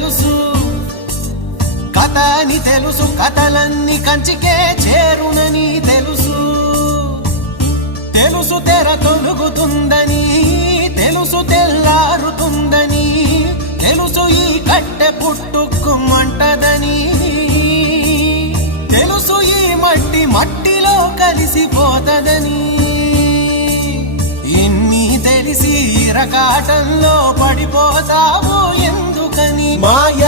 తెలుసు, కథ అని తెలుసు, కథలన్నీ కంచికే చేరునని తెలుసు. తెలుసు తెర తొలుగుతుందని, తెలుసు తెల్లారుతుందని, తెలుసు ఈ కట్టె పుట్టుకుమంటదని, తెలుసు ఈ మట్టి మట్టిలో కలిసిపోతదని. ఇన్ని తెలిసి ఇరకాటంలో పడిపోతావు ఎందుకని? మాయ